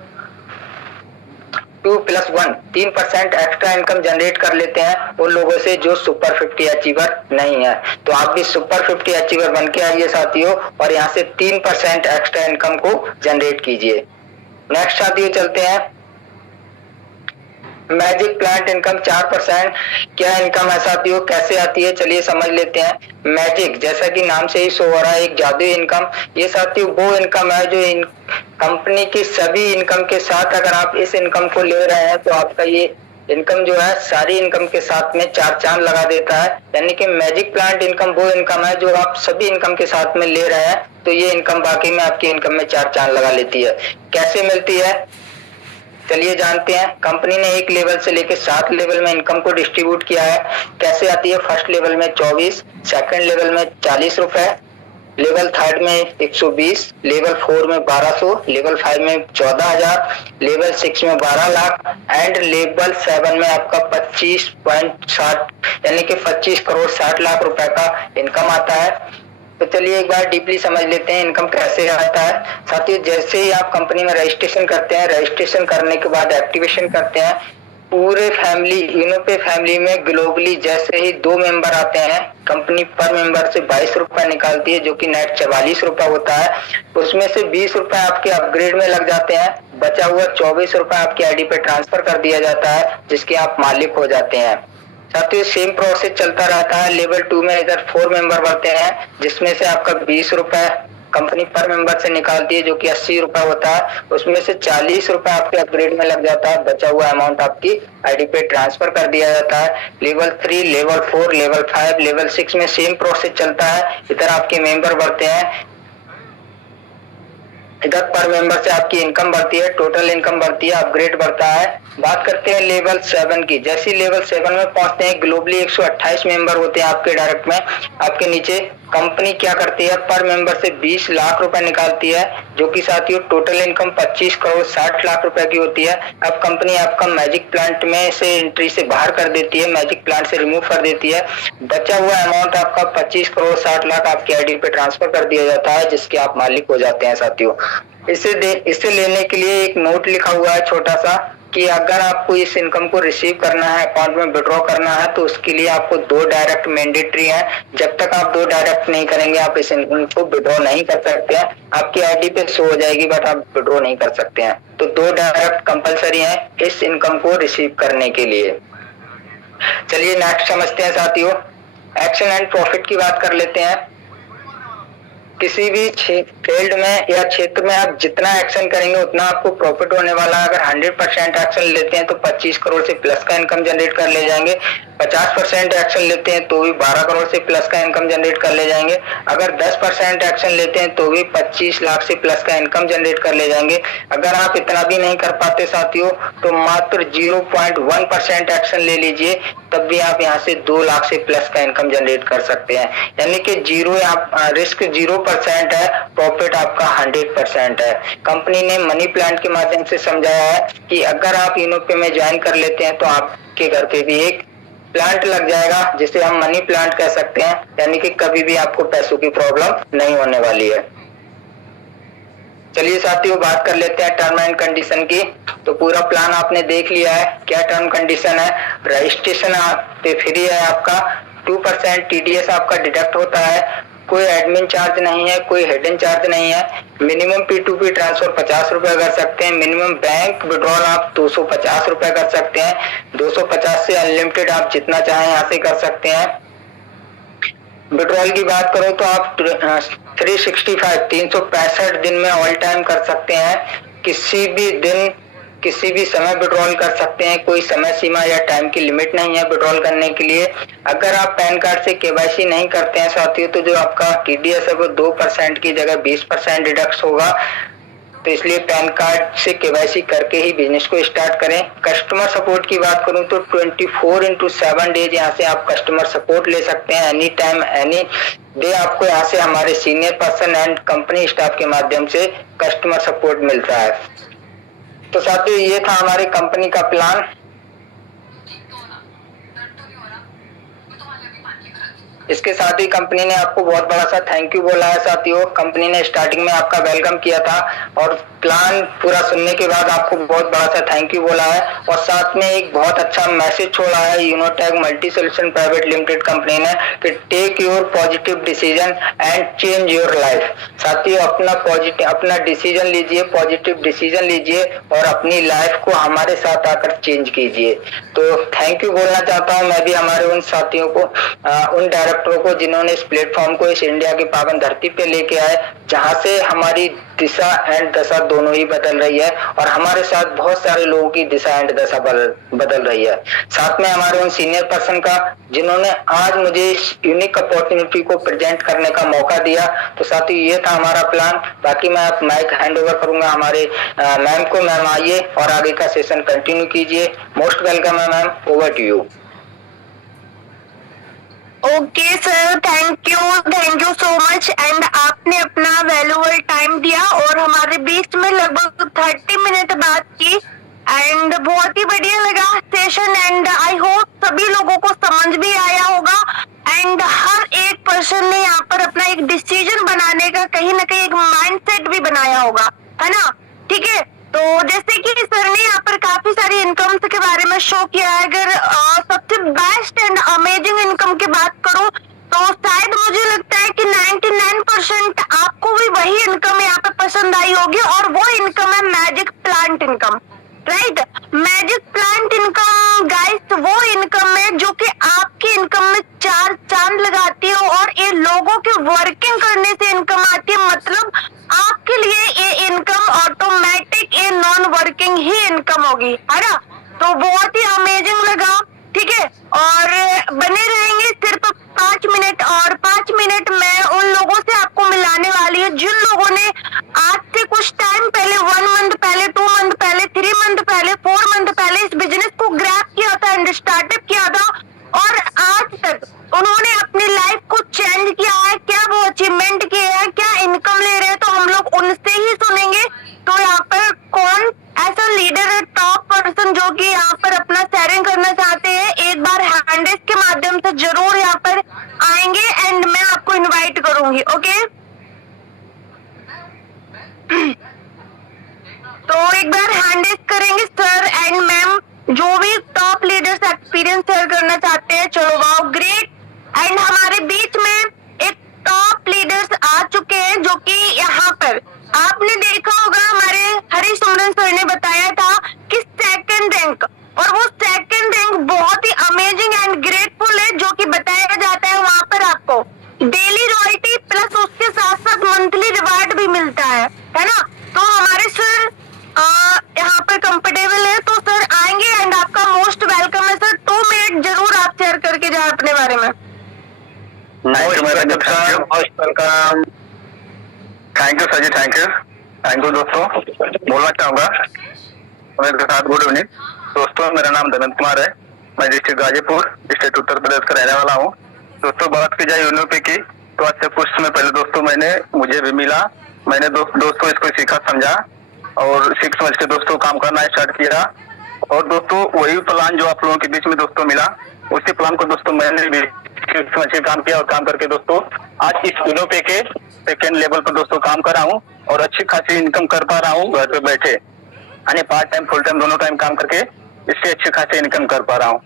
2+1 3% एक्स्ट्रा इनकम जनरेट कर लेते हैं उन लोगों से जो सुपर 50 अचीवर नहीं है। तो आप भी सुपर 50 अचीवर बन के आइए साथियों, और यहाँ से 3% एक्स्ट्रा इनकम को जनरेट कीजिए। नेक्स्ट साथियों चलते हैं मैजिक प्लांट इनकम 4%। क्या इनकम है साथियों, कैसे आती है, चलिए समझ लेते हैं। मैजिक जैसा कि नाम से ही शो हो रहा है, एक जादुई इनकम। ये साथियों वो इनकम है जो कंपनी की सभी इनकम के साथ अगर आप इस इनकम को ले रहे हैं तो आपका ये इनकम जो है सारी इनकम के साथ में 4 चांद लगा देता है। यानी कि मैजिक प्लांट इनकम वो इनकम है जो आप सभी इनकम के साथ में ले रहे हैं, तो ये इनकम बाकी में आपकी इनकम में 4 चांद लगा लेती है। कैसे मिलती है चलिए जानते हैं। कंपनी ने 1 लेवल से लेकर 7 लेवल में इनकम को डिस्ट्रीब्यूट किया है। कैसे आती है, फर्स्ट लेवल में 24, सेकंड लेवल में 40 रुपए, लेवल 3 में 120, लेवल 4 में 1200, लेवल 5 में 14,000, लेवल 6 में 12 लाख एंड लेवल 7 में आपका 25.60 यानी कि 25 करोड़ 60 लाख रुपए का इनकम आता है। तो चलिए एक बार डीपली समझ लेते हैं इनकम कैसे आता है। साथियों जैसे ही आप कंपनी में रजिस्ट्रेशन करते हैं, रजिस्ट्रेशन करने के बाद एक्टिवेशन करते हैं, पूरे फैमिली यूनोपे फैमिली में ग्लोबली जैसे ही 2 मेंबर आते हैं, कंपनी पर मेंबर से 22 रुपए निकालती है जो कि नेट 44 रुपए होता है। उसमें से 20 रुपए आपके अपग्रेड में लग जाते हैं, बचा हुआ 24 रुपए आपकी आईडी पे ट्रांसफर कर दिया जाता है, जिसके आप मालिक हो जाते हैं। साथियों सेम प्रोसेस चलता रहता है। लेवल 2 में इधर 4 मेंबर बढ़ते हैं, जिसमें से आपका 20 रुपए कंपनी पर मेंबर से निकालती है जो कि 80 रुपए होता है। उसमें से 40 रुपए आपके अपग्रेड में लग जाता है, बचा हुआ अमाउंट आपकी आईडी पे ट्रांसफर कर दिया जाता है। लेवल 3, लेवल 4, लेवल 5, लेवल 6 में सेम प्रोसेस चलता है। इधर आपके मेंबर बढ़ते हैं, इधर पर मेंबर से आपकी इनकम बढ़ती है, टोटल इनकम बढ़ती है, अपग्रेड बढ़ता है। बात करते हैं लेवल 7 की। जैसे ही लेवल 7 में पहुंचते हैं, ग्लोबली 128 मेंबर होते हैं आपके डायरेक्ट में। आपके नीचे कंपनी क्या करती है, पर मेंबर से 20 लाख रुपए निकालती है, जो कि साथियों टोटल इनकम 25 करोड़ 60 लाख रुपए की होती है। अब कंपनी आपका मैजिक प्लांट में से एंट्री से बाहर कर देती है, मैजिक प्लांट से रिमूव कर देती है। बचा हुआ अमाउंट आपका 25 करोड़ 60 लाख आपकी आईडी पे ट्रांसफर कर दिया जाता है, जिसके आप मालिक हो जाते हैं साथियों। इसे लेने के लिए एक नोट लिखा हुआ है छोटा सा, कि अगर आपको इस इनकम को रिसीव करना है, अकाउंट में विड्रॉ करना है, तो उसके लिए आपको 2 डायरेक्ट मैंडेटरी है। जब तक आप 2 डायरेक्ट नहीं करेंगे आप इस इनकम को विड्रॉ नहीं कर सकते हैं। आपकी आईडी पे शो हो जाएगी बट आप विड्रॉ नहीं कर सकते हैं। तो 2 डायरेक्ट कंपलसरी है इस इनकम को रिसीव करने के लिए। चलिए नेक्स्ट समझते हैं साथियों, एक्शन एंड प्रॉफिट की बात कर लेते हैं। किसी भी फील्ड में या क्षेत्र में आप जितना एक्शन करेंगे उतना आपको प्रॉफिट होने वाला है। अगर 100% एक्शन लेते हैं तो 25 करोड़ से प्लस का इनकम जनरेट कर ले जाएंगे। 50% एक्शन लेते हैं तो भी 12 करोड़ से प्लस का इनकम जनरेट कर ले जाएंगे। अगर 10% एक्शन लेते हैं तो भी 25 लाख से प्लस का इनकम जनरेट कर ले जाएंगे। अगर आप इतना भी नहीं कर पाते साथियों तो मात्र 0.1% एक्शन ले लीजिए, तब भी आप यहाँ से 2 लाख से प्लस का इनकम जनरेट कर सकते हैं। यानी कि रिस्क 0% है, प्रॉफिट आपका 100% है। कंपनी ने मनी प्लांट के माध्यम से समझाया है कि अगर आप यूनोपे में ज्वाइन कर लेते हैं तो आपके घर पे भी एक प्लांट लग जाएगा जिसे हम मनी प्लांट कह सकते हैं। यानी कि कभी भी आपको पैसों की प्रॉब्लम नहीं होने वाली है। चलिए साथियों बात कर लेते हैं टर्म एंड कंडीशन की। तो पूरा प्लान आपने देख लिया है। क्या टर्म कंडीशन है? रजिस्ट्रेशन पे फ्री है आपका, 2% TDS आपका डिडक्ट होता है, कोई एडमिन चार्ज नहीं है, कोई हिडन चार्ज नहीं है। मिनिमम P2P ट्रांसफर 50 रुपए कर सकते हैं। मिनिमम बैंक विड्रॉल आप 250 रुपए कर सकते हैं। 250 से अनलिमिटेड आप जितना चाहें यहाँ से कर सकते हैं। विड्रॉल की बात करो तो आप 365 दिन में ऑल टाइम कर सकते हैं। किसी भी दिन किसी भी समय विड्रॉल कर सकते हैं। कोई समय सीमा या टाइम की लिमिट नहीं है विड्रॉल करने के लिए। अगर आप पैन कार्ड से KYC नहीं करते हैं साथियों तो जो आपका TDS है वो 2% की जगह 20% डिडक्ट होगा। तो इसलिए पैन कार्ड से KYC करके ही बिजनेस को स्टार्ट करें। कस्टमर सपोर्ट की बात करूं तो 24/7 डेज यहाँ से आप कस्टमर सपोर्ट ले सकते हैं। एनी टाइम एनी डे आपको यहाँ से हमारे senior person and company staff के माध्यम से कस्टमर सपोर्ट मिलता है। तो साथियों ये था हमारी कंपनी का प्लान। इसके साथ ही कंपनी ने आपको बहुत बड़ा सा थैंक यू बोला है साथियों। कंपनी ने स्टार्टिंग में आपका वेलकम किया था और प्लान पूरा सुनने के बाद आपको बहुत बड़ा सा थैंक यू बोला है और साथ में एक बहुत अच्छा मैसेज छोड़ा है Unotag multi solution private limited company ने कि take your positive decision and change your life. साथियों अपना डिसीजन लीजिए, पॉजिटिव डिसीजन लीजिए और अपनी लाइफ को हमारे साथ आकर चेंज कीजिए। तो थैंक यू बोलना चाहता हूँ मैं भी हमारे उन साथियों को, उन डायरेक्टरों को जिन्होंने इस प्लेटफॉर्म को इस इंडिया की पावन धरती पे लेके आए जहां से हमारी दिशा एंड दशा दोनों ही बदल रही है और हमारे साथ बहुत सारे लोगों की दिशा एंड दशा बदल रही है। साथ में हमारे उन सीनियर पर्सन का जिन्होंने आज मुझे इस यूनिक अपॉर्चुनिटी को प्रेजेंट करने का मौका दिया। तो साथियों ये था हमारा प्लान। बाकी मैं आप माइक हैंड ओवर करूंगा हमारे मैम को। मैम आइए और आगे का सेशन कंटिन्यू कीजिए। मोस्ट वेलकम है ma'am, over to you. Okay sir, thank you so much. And आपने अपना वैल्यूएबल टाइम दिया और हमारे बीच में लगभग 30 मिनट बात की एंड बहुत ही बढ़िया लगा सेशन। एंड आई होप सभी लोगों को समझ भी आया होगा एंड हर एक पर्सन ने यहाँ पर अपना एक डिसीजन बनाने का कहीं ना कहीं एक माइंडसेट भी बनाया होगा, है ना? ठीक है, तो जैसे कि सर ने यहाँ पर काफी सारी इनकम्स के बारे में शो किया है। अगर सबसे बेस्ट एंड अमेजिंग इनकम की बात करूं तो शायद मुझे लगता है कि 99% आपको भी वही इनकम यहाँ पे पसंद आई होगी और वो इनकम है magic plant income, right? Magic plant income guys वो इनकम है जो कि आपकी इनकम में 4 चांद लगाती है और ये लोगों के वर्किंग करने से इनकम आती है। मतलब आपके लिए ये इनकम ऑटोमेटिक ये नॉन वर्किंग ही इनकम होगी, है ना? तो बहुत ही अमेजिंग लगा, ठीक है? और बने रहेंगे सिर्फ 5 मिनट और 5 मिनट में उन लोगों से आपको मिलाने वाली है जिन लोगों ने आज से कुछ टाइम पहले 1 मंथ पहले, 2 मंथ पहले, 3 मंथ पहले, 4 मंथ पहले इस बिजनेस को ग्रैब किया था एंड स्टार्टअप किया था और आज तक उन्होंने अपनी लाइफ को चेंज किया है। क्या वो अचीवमेंट किए हैं, क्या इनकम ले रहे हैं, तो हम लोग उनसे ही सुनेंगे। तो यहाँ पर कौन ऐसा लीडर है, टॉप पर्सन जो कि यहाँ पर अपना शेयरिंग करना चाहते हैं, एक बार हैंड रेज के माध्यम से जरूर यहाँ पर आएंगे एंड मैं आपको इनवाइट करूंगी। ओके तो एक बार हैंड रेज करेंगे सर एंड मैम, जो भी टॉप लीडर्स एक्सपीरियंस शेयर करना चाहते हैं। चलो वाओ ग्रेट। एंड हमारे बीच में एक टॉप लीडर्स आ चुके हैं, जो कि यहाँ पर आपने देखा होगा हमारे हरीश सुमरन सर ने बताया था कि सेकंड रैंक, और वो सेकंड रैंक बहुत ही अमेजिंग एंड ग्रेटफुल है, जो कि बताया जाता है वहाँ पर आपको डेली रॉयल्टी प्लस उसके साथ साथ मंथली रिवार्ड भी मिलता है ना। तो हमारे सर यहाँ पर कंफर्टेबल है, तो सर आएंगे एंड आपका मोस्ट वेलकम है सर। 2 मिनट जरूर आप शेयर करके जाए अपने बारे में। Most welcome. Thank you sir ji, thank you दोस्तों। बोलना चाहूंगा मेरे साथ गुड इवनिंग दोस्तों। मेरा नाम दमन कुमार है, मैं डिस्ट्रिक्ट गाजीपुर स्टेट उत्तर प्रदेश का रहने वाला हूँ। दोस्तों बात की जाए यूनोपे की, तो आज से कुछ समय पहले दोस्तों मुझे भी मिला, मैंने दोस्तों इसको सीखा समझा और सीख समझ के दोस्तों काम करना स्टार्ट किया। और दोस्तों वही प्लान जो आप लोगों के बीच में दोस्तों मिला, उसी प्लान को दोस्तों मैंने भी समझ के काम किया और काम करके दोस्तों आज इस यूनोपे के सेकेंड लेवल पर दोस्तों काम कर रहा हूँ और अच्छी खासी इनकम कर पा रहा हूँ घर पे बैठे, यानी पार्ट टाइम फुल टाइम दोनों टाइम काम करके इससे अच्छी खासी इनकम कर पा रहा हूँ।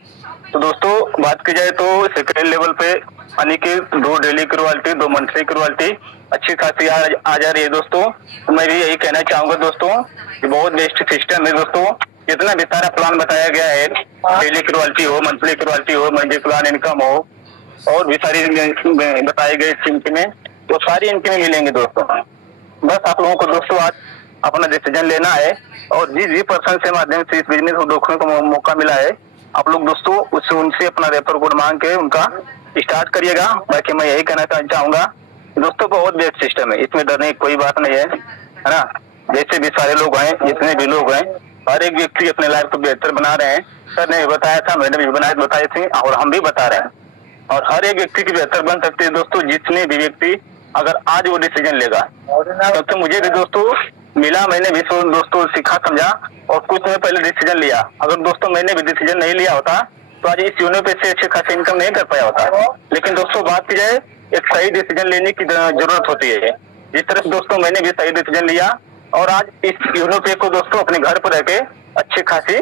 तो दोस्तों बात की जाए तो सेकेंड लेवल पे यानी कि 2 डेली की रॉयल्टी 2 मंथली की रॉयल्टी अच्छी खासी आ जा रही है दोस्तों। तो मैं भी यही कहना चाहूंगा दोस्तों कि बहुत बेस्ट सिस्टम है दोस्तों। जितना भी सारा प्लान बताया गया है, डेली की रॉयल्टी हो, मंथली की रॉयल्टी हो, मंथली प्लान इनकम हो और भी सारी बताई गई स्कीम में, तो सारी इनकम मिलेंगे दोस्तों। बस आप लोगों को दोस्तों आज अपना डिसीजन लेना है और जिस पर्सन से माध्यम से इस बिजनेस को देखने को मौका मिला है, आप लोग दोस्तों उससे उनसे अपना रेफर कोड मांग के उनका स्टार्ट करिएगा। बाकी मैं यही कहना चाहूंगा दोस्तों बहुत बेस्ट सिस्टम है, इसमें डरने की कोई बात नहीं है ना। जैसे भी सारे लोग हैं, जितने भी लोग हैं, हर एक व्यक्ति अपने लाइफ को बेहतर बना रहे हैं। सर ने बताया था, मैंने भी बताई थी और हम भी बता रहे हैं। और हर एक व्यक्ति की बेहतर बन सकती है दोस्तों, जितने भी व्यक्ति अगर आज वो डिसीजन लेगा। तो मुझे भी दोस्तों मिला, मैंने भी दोस्तों सीखा समझा और कुछ समय पहले डिसीजन लिया। अगर दोस्तों मैंने भी डिसीजन नहीं लिया होता तो आज इस यूनोपे से अच्छी खासी इनकम नहीं कर पाया होता। लेकिन दोस्तों बात की जाए, एक सही डिसीजन लेने की जरूरत होती है। जिस तरह दोस्तों मैंने भी सही डिसीजन लिया और आज इस यूनोपे को दोस्तों अपने घर पर रह के अच्छी खासी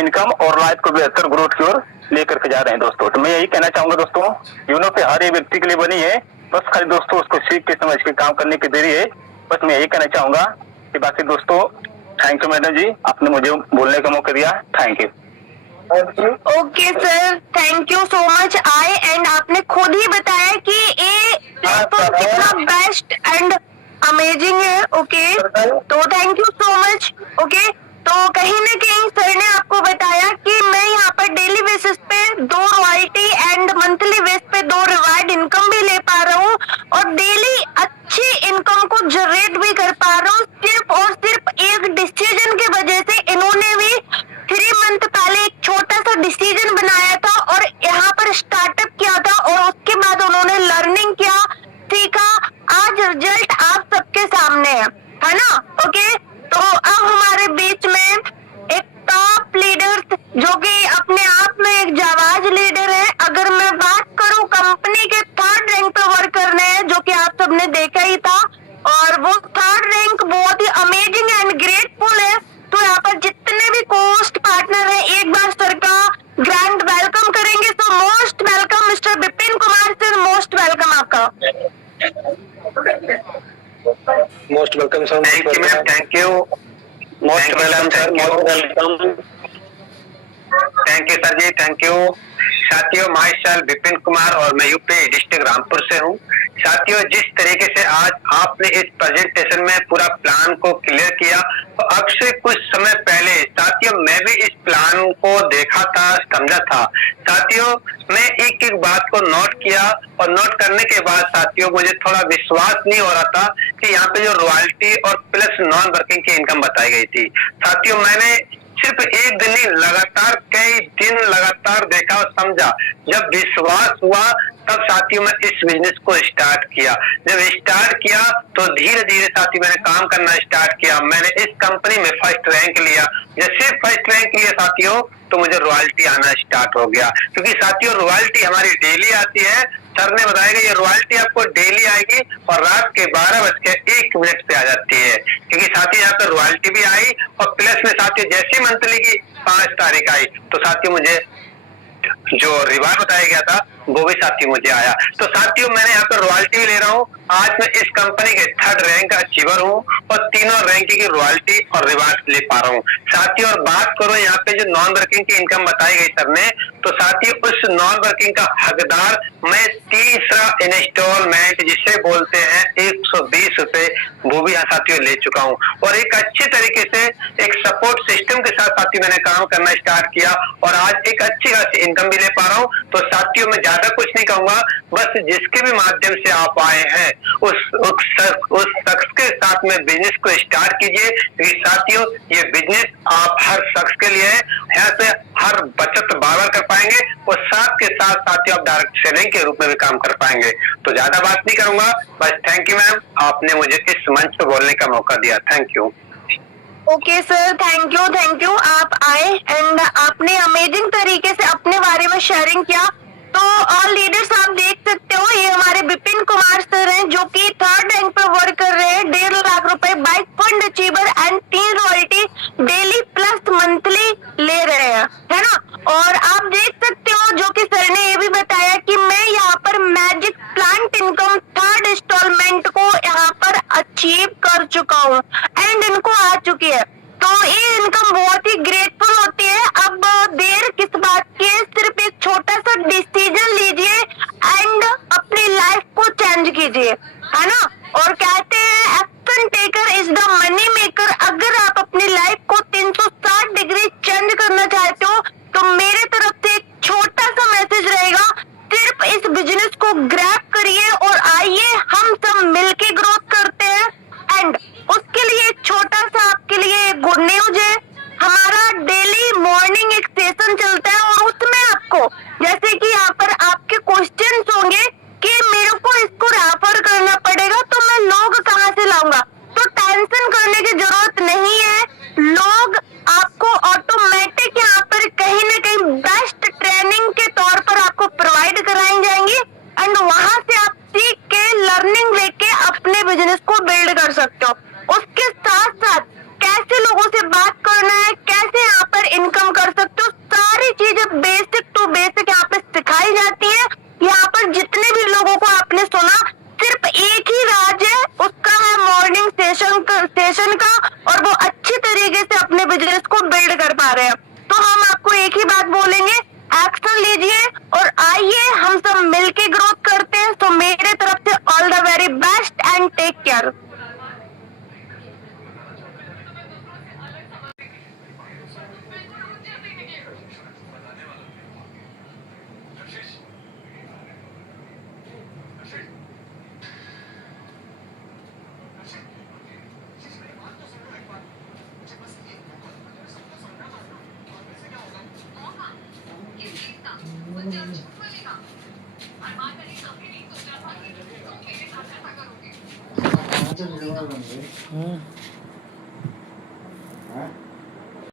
इनकम और लाइफ को बेहतर ग्रोथ की ओर लेकर के जा रहे हैं दोस्तों। तो मैं यही कहना चाहूंगा दोस्तों, यूनोपे हर एक व्यक्ति के लिए बनी है, बस खाली दोस्तों उसको सीख के समझ के काम करने की देरी है। बस मैं यही कहना चाहूंगा कि बाकी दोस्तों थैंक यू मैडम जी, आपने मुझे बोलने का मौका दिया, thank you. Okay sir, thank you so much आए एंड आपने खुद ही बताया कि ये प्लेटफॉर्म कितना बेस्ट एंड अमेजिंग है। ओके तो thank you so much. Okay तो कहीं ना कहीं सर ने आपको बताया कि मैं यहाँ पर डेली बेसिस पे 2 रॉयल्टी एंड मंथली बेस पे 2 रिवार्ड इनकम भी ले पा रहा हूँ और डेली अच्छी इनकम को जनरेट भी कर पा रहा हूँ, सिर्फ और सिर्फ एक डिसीजन की वजह से। इन्होंने भी 3 मंथ पहले एक छोटा सा डिसीजन बनाया था और यहाँ पर स्टार्टअप किया था और उसके बाद उन्होंने लर्निंग किया, सीखा, आज रिजल्ट आप सबके सामने है ना। ओके तो अब हमारे बीच में एक टॉप लीडर जो कि अपने आप में एक जाबाज लीडर है। अगर मैं बात करूं कंपनी के 3rd रैंक पे वर्क कर रहे हैं, जो कि आप सबने देखा ही था, और वो 3rd रैंक बहुत ही अमेजिंग एंड ग्रेटफुल है। तो यहाँ पर जितने भी कोस्ट पार्टनर हैं, एक बार सर का ग्रैंड वेलकम करेंगे। तो most welcome mister Vipin Kumar sir, most welcome आपका। Most welcome sir. Thank you ma'am, thank you. Most welcome sir, most welcome. Thank you sir ji, thank you. साथियों माय सेल्फ विपिन कुमार और मैं यूपी डिस्ट्रिक्ट रामपुर से हूँ। साथियों जिस तरीके से आज आपने इस प्रेजेंटेशन में पूरा प्लान को क्लियर किया, तो अब से कुछ समय पहले साथियों मैं भी इस प्लान को देखा था, समझा था। साथियों मैं एक एक बात को नोट किया और नोट करने के बाद साथियों मुझे थोड़ा विश्वास नहीं हो रहा था कि यहाँ पे जो रॉयल्टी और प्लस नॉन वर्किंग की इनकम बताई गई थी। साथियों मैंने सिर्फ एक दिन नहीं, लगातार कई दिन लगातार देखा और समझा। जब विश्वास हुआ तब साथियों मैं इस बिजनेस को स्टार्ट किया। जब स्टार्ट किया तो धीरे धीरे साथियों मैंने काम करना स्टार्ट किया। मैंने इस कंपनी में 1st रैंक लिया। जैसे 1st रैंक लिया साथियों, तो मुझे रॉयल्टी आना स्टार्ट हो गया। क्योंकि साथियों रॉयल्टी हमारी डेली आती है, सर ने बताया ये रॉयल्टी आपको डेली आएगी और रात के 12:01 पे आ जाती है। क्योंकि साथियों यहाँ पे रॉयल्टी भी आई और प्लस में साथियों जैसी मंथली की 5 तारीख आई तो साथियों मुझे जो रिवार्ड बताया गया था वो भी साथियों मुझे आया। तो साथियों मैंने यहाँ पे रॉयल्टी भी ले रहा हूँ। आज मैं इस कंपनी के 3rd रैंक का अचीवर हूँ और तीनों रैंक की रॉयल्टी और रिवार्ड ले पा रहा हूँ साथियों। और बात करो यहाँ पे जो नॉन वर्किंग की इनकम बताई गई सर ने, तो साथियों उस नॉन वर्किंग का हकदार मैं तीसरा इंस्टॉलमेंट जिसे बोलते हैं 120 रुपए वो भी यहाँ साथियों ले चुका हूँ। और एक अच्छे तरीके से एक सपोर्ट सिस्टम के साथ साथियों मैंने काम करना स्टार्ट किया और आज एक अच्छी खासी इनकम भी ले पा रहा हूँ। तो साथियों मैं ज्यादा कुछ नहीं कहूंगा, बस जिसके भी माध्यम से आप आए हैं उस शख्स के साथ में बिजनेस को स्टार्ट कीजिए। क्योंकि साथियों ये बिजनेस आप हर शख्स के लिए है, यहाँ पे हर बचत बार कर पाएंगे और साथ के साथ साथियों आप डायरेक्ट सेलिंग के रूप में भी काम कर पाएंगे। तो ज्यादा बात नहीं करूंगा, बस थैंक यू मैम, आपने मुझे इस मंच पे बोलने का मौका दिया। Thank you. Okay sir, thank you. आप आए एंड आपने अमेजिंग तरीके से अपने बारे में शेयरिंग किया। तो ऑल लीडर्स आप देख सकते हो ये हमारे विपिन कुमार सर हैं जो कि 3rd रैंक पे वर्क कर रहे हैं। 1.5 लाख रुपए bike fund achiever and 3 royalty daily plus monthly ले रहे हैं, है ना। और आप देख सकते हो जो कि सर ने ये भी बताया कि मैं यहाँ पर magic plant income 3rd instalment को यहाँ पर अचीव कर चुका हूँ एंड इनको आ चुकी है। तो ये इनकम बहुत ही ग्रेटफुल होती है। अब देर किस बात की है, सिर्फ एक छोटा सा डिसीजन लीजिए एंड अपनी लाइफ को चेंज कीजिए, है ना। और कहते हैं action taker is the money maker. अगर आप अपनी लाइफ को 360 डिग्री चेंज करना चाहते हो तो मेरे तरफ से एक छोटा सा मैसेज रहेगा, सिर्फ इस बिजनेस को ग्रैब करिए और आइए हम सब मिलके ग्रोथ करते हैं। एंड उसके लिए एक छोटा सा आपके लिए गुड न्यूज है, हमारा डेली मॉर्निंग एक सेशन चलता है और उसमें आपको जैसे कि यहाँ पर आपके क्वेश्चंस होंगे कि मेरे को इसको रेफर करना पड़ेगा तो मैं लोग कहाँ से लाऊंगा। तो टेंशन करने की जरूरत नहीं है, लोग आपको ऑटोमेटिक यहाँ पर कहीं ना कहीं बेस्ट ट्रेनिंग के तौर पर आपको प्रोवाइड कराई जाएंगी एंड वहां से आप सीख के लर्निंग लेके अपने बिजनेस को बिल्ड कर सकते हो। उसके साथ साथ कैसे लोगों से बात करना है, कैसे यहाँ पर इनकम कर सकते हो, सारी चीजें बेसिक टू बेसिक यहाँ पे सिखाई जाती है। यहाँ पर जितने भी लोगों को आपने सुना सिर्फ एक ही राज है, उसका है मॉर्निंग सेशन का और वो अच्छी तरीके से अपने बिजनेस को बिल्ड कर पा रहे हैं। तो हम आपको एक ही बात बोलेंगे, एक्शन लीजिए और आइए हम सब मिलके ग्रोथ करते हैं। तो मेरे तरफ से all the very best and take care. हाँ